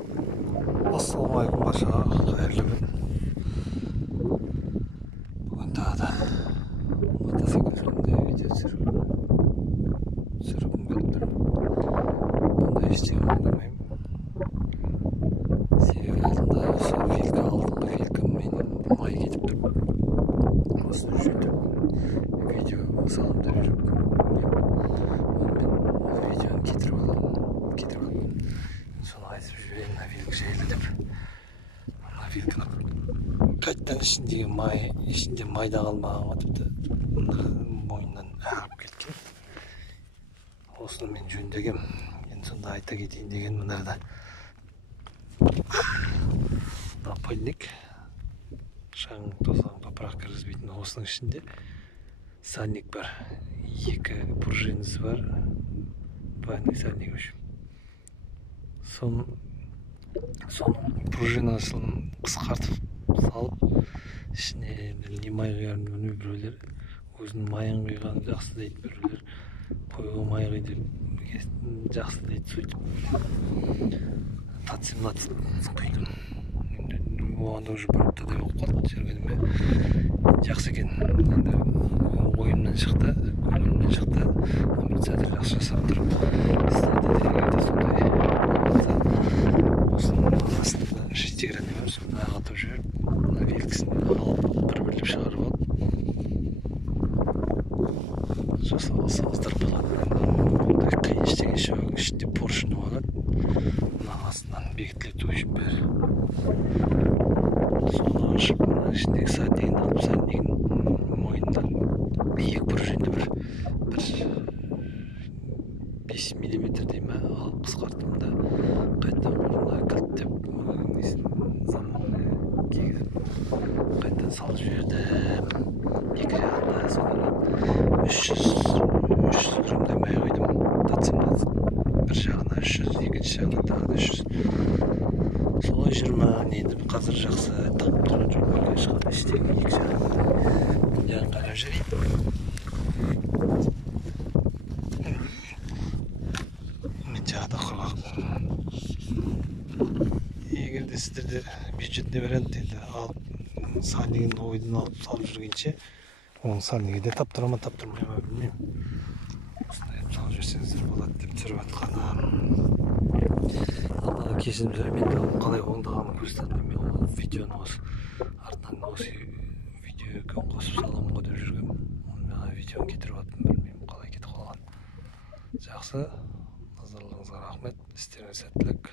Assalamualaikum barchaga xayrli kun. Bugun tağda motosikletimde video sürüp geldim. Bunda hiç yapmayayım. Sebebi altında filka aldım. Filkam benim may gidip durup aslında düşündüm. Video sağlamda yürüp ben videonu getirip alalım. Sonra aytып жиберейин filk şeyletip. Filkаны қайттан ішінде майда қалмаған тіпті мойнынан ағып кеткен. Осыны мен жөндегем. Енді сонда айта кетейін деген мынарда напольник шаң тозаң топырақ кіргізбейтін. Осының ішінде сальник бар, екі пружинасы бар, двойной сальник. Соның пружинасын қысқартып салып, ішіне не май құйғанын білмей, біреулер өзінің майын құйғанын жақсы дейді, біреулер қойға май құйды жақсы дейді. Сөйтіп тат-17 құйдым. Оғанда уже бір аптадай болып қалды. Жүргеніме жақсы екен. Енді ойымнан шықты, көңілімнен шықты. Амортизатор жақсы жасап тұрып істейді дегенде сондай. Осының астында шестигранный бар, соны ағытып жіберіп, мына белгісін алып бір-бірлеп шығарып алып жасалсаңыздар болады. Ондай қиын ештеңе жоқ. Ішінде поршыны болады. Мына астынан бекітіледі үшін бәрі. Соны ашып, мына ішіндегі сальнигін алып, сальнигін мойнынан екі пружинді бір 5 миллиметрдей ме алып қысқарттым да қайттан мына кілттеп қайттан салып жібердім. Екі жағында содан 300 грамдай май құйдым. Тат-17 бір жағына 300, екінші жағына тағы 300. Солай жүрмін. Енді қазір жақсы тағып тұрған жоқ. Ешқандай іштегі екі жағын қарап жүрейін. Мен жағада құрғақ. Егерде сіздерде бюджетный вариант енді алып, сальнигін ойдың алып салып жүргенше, оның сальнигі де таптыра ма таптырмай ма білмеймін. Осындай салып жүрсеңіздер болады деп түсіріп атқаным. Алдағы кешірім сұраймын. Енді қалай оңдағанын көрсетіп, мен ол видеоны осы артынан осы видеоға қосып саламын ғой деп жүргем. Оны видеоны кетіріп аттым, білмеймін қалай кетіп қалған. Жақсы, назарларыңызға рахмет. Істеріңіз сәттілік.